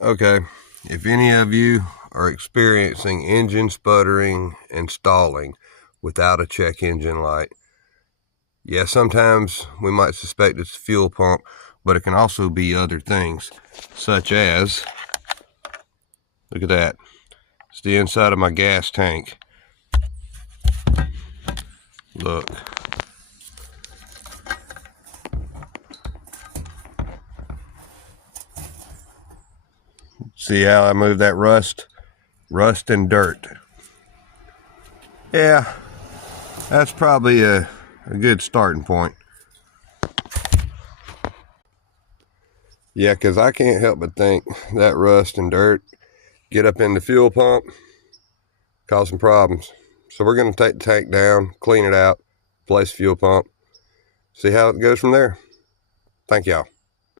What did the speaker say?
Okay, if any of you are experiencing engine sputtering and stalling without a check engine light, yeah, sometimes we might suspect it's a fuel pump, but it can also be other things, such as, look at that, it's the inside of my gas tank. Look. See how I moved that rust and dirt? Yeah, that's probably a good starting point. Yeah, because I can't help but think that rust and dirt get up in the fuel pump, cause some problems. So we're going to take the tank down, clean it out, replace the fuel pump, see how it goes from there. Thank y'all.